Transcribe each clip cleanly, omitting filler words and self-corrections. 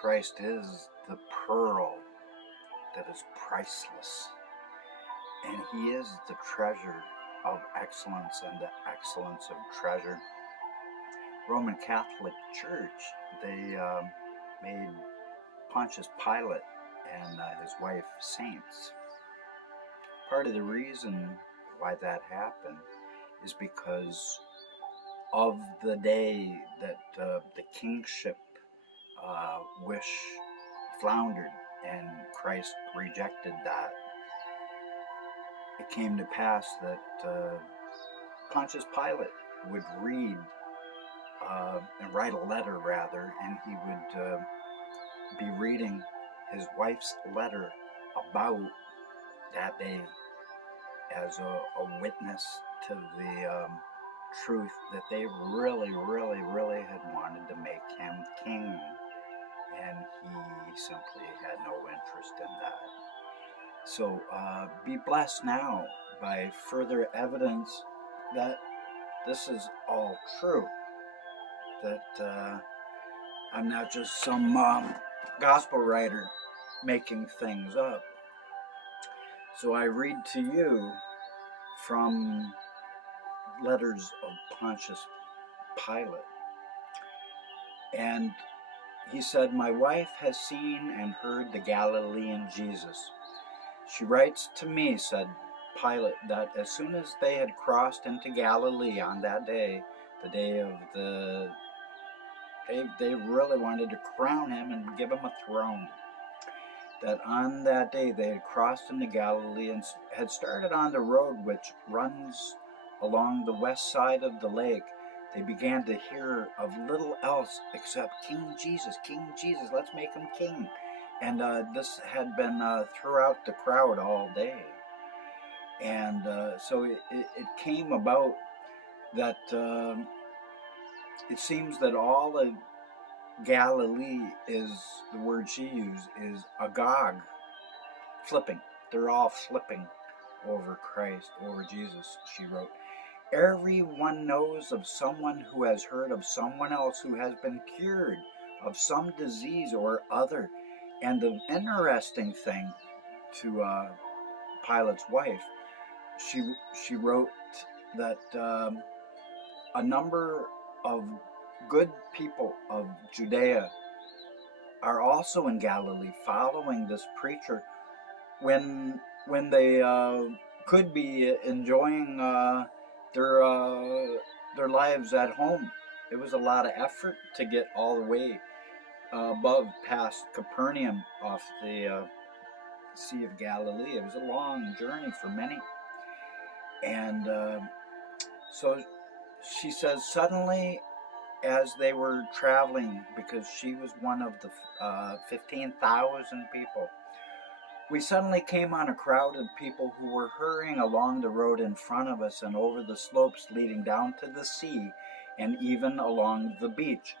Christ is the pearl that is priceless, and He is the treasure of excellence and the excellence of treasure. Roman Catholic Church, they made Pontius Pilate and his wife saints. Part of the reason why that happened is because of the day that the kingship wish floundered and Christ rejected that. It came to pass that Pontius Pilate would read and write a letter, rather, and he would be reading his wife's letter about that day as a witness to the truth that they really had wanted to make him king, and he simply had no interest in that. So be blessed now by further evidence that this is all true, that I'm not just some gospel writer making things up. So I read to you from letters of Pontius Pilate. And he said, "My wife has seen and heard the Galilean Jesus. She writes to me," said Pilate, "that as soon as they had crossed into Galilee on that day, the day of the... They really wanted to crown him and give him a throne. That on that day they had crossed into Galilee and had started on the road which runs along the west side of the lake. They began to hear of little else except King Jesus, let's make him king." And this had been throughout the crowd all day. And so it came about that it seems that all of Galilee is, the word she used, is agog, flipping. They're all flipping over Christ, over Jesus, she wrote. "Everyone knows of someone who has heard of someone else who has been cured of some disease or other." And the interesting thing to Pilate's wife, she wrote that a number of good people of Judea are also in Galilee following this preacher when they could be enjoying their lives at home. It was a lot of effort to get all the way above past Capernaum off the Sea of Galilee. It was a long journey for many. And so she says, suddenly as they were traveling, because she was one of the 15,000 people, we suddenly came on a crowd of people who were hurrying along the road in front of us and over the slopes leading down to the sea and even along the beach.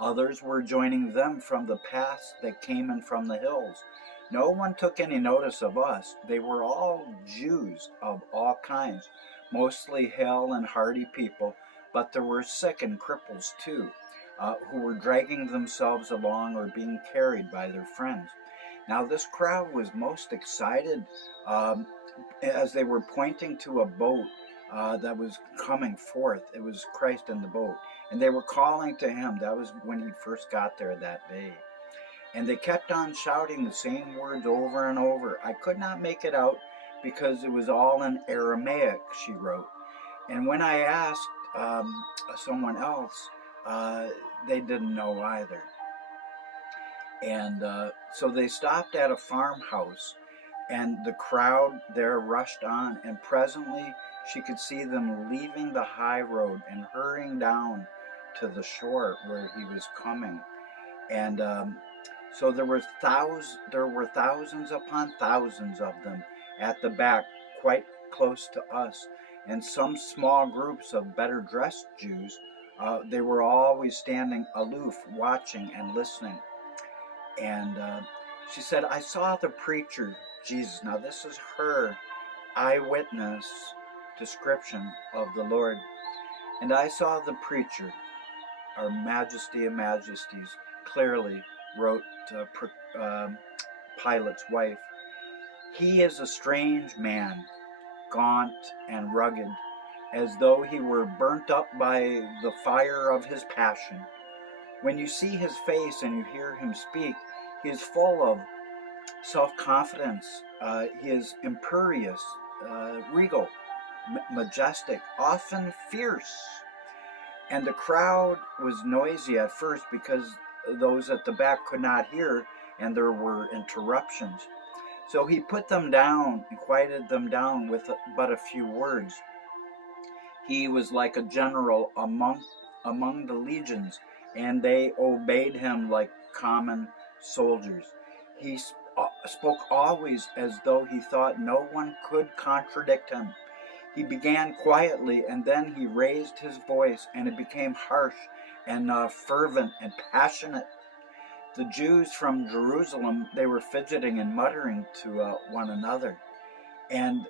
Others were joining them from the paths that came in from the hills. No one took any notice of us. They were all Jews of all kinds, mostly hale and hearty people, but there were sick and cripples too, who were dragging themselves along or being carried by their friends. Now this crowd was most excited as they were pointing to a boat that was coming forth. It was Christ in the boat. And they were calling to him. That was when he first got there that day. And they kept on shouting the same words over and over. I could not make it out because it was all in Aramaic, she wrote. And when I asked someone else, they didn't know either. And so they stopped at a farmhouse, and the crowd there rushed on, and presently she could see them leaving the high road and hurrying down to the shore where he was coming. And so there were thousands upon thousands of them at the back, quite close to us, and some small groups of better dressed Jews. They were always standing aloof, watching and listening. And she said, I saw the preacher, Jesus. Now this is her eyewitness description of the Lord. And I saw the preacher, our Majesty of Majesties, clearly wrote Pilate's wife, "He is a strange man, gaunt and rugged, as though he were burnt up by the fire of his passion. When you see his face and you hear him speak, he is full of self-confidence. He is imperious, regal, majestic, often fierce." And the crowd was noisy at first because those at the back could not hear and there were interruptions. So he put them down and quieted them down with but a few words. He was like a general among the legions, and they obeyed him like common soldiers. He spoke always as though he thought no one could contradict him. He began quietly, and then he raised his voice, and it became harsh and fervent and passionate. The Jews from Jerusalem, they were fidgeting and muttering to one another. And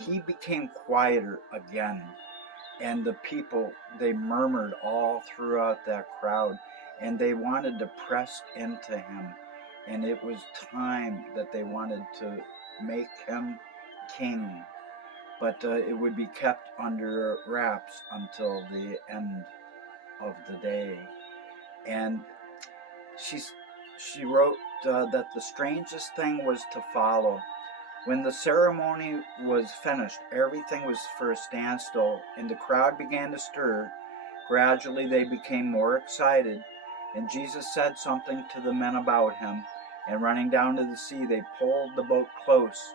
he became quieter again. And the people, they murmured all throughout that crowd, and they wanted to press into him. And it was time that they wanted to make him king. But it would be kept under wraps until the end of the day. And she wrote that the strangest thing was to follow. When the ceremony was finished, everything was for a standstill, and the crowd began to stir. Gradually they became more excited, and Jesus said something to the men about him, and running down to the sea, they pulled the boat close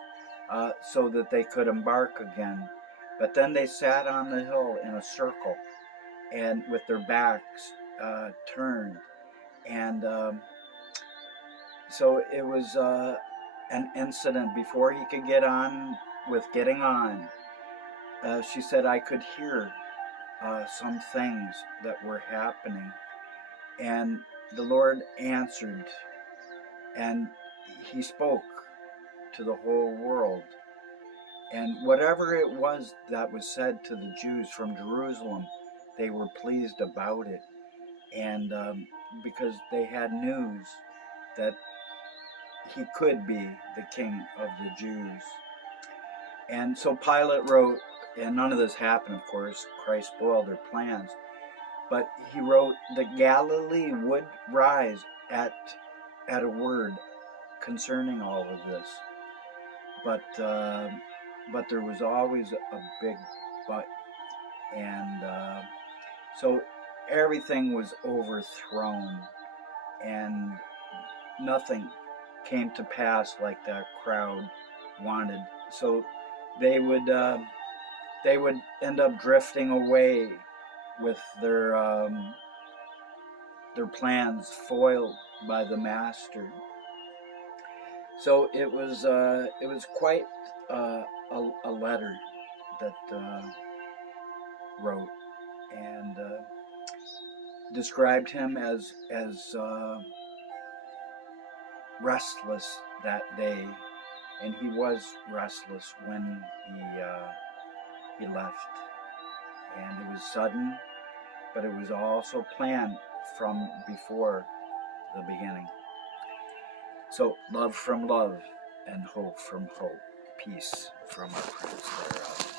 so that they could embark again. But then they sat on the hill in a circle, and with their backs turned. And so it was an incident before he could get on with getting on. She said, I could hear some things that were happening. And the Lord answered, and he spoke to the whole world. And whatever it was that was said to the Jews from Jerusalem, they were pleased about it. And because they had news that he could be the king of the Jews. And so Pilate wrote, and none of this happened, of course, Christ spoiled their plans, but he wrote that Galilee would rise at a word concerning all of this. But there was always a big but. And so everything was overthrown, and nothing came to pass like that crowd wanted. So they would end up drifting away with their plans foiled by the master. So it was quite a letter that wrote, and described him as restless that day, and he was restless when he left. And it was sudden, but it was also planned from before the beginning. So love from love, and hope from hope. Peace from our Prince thereof.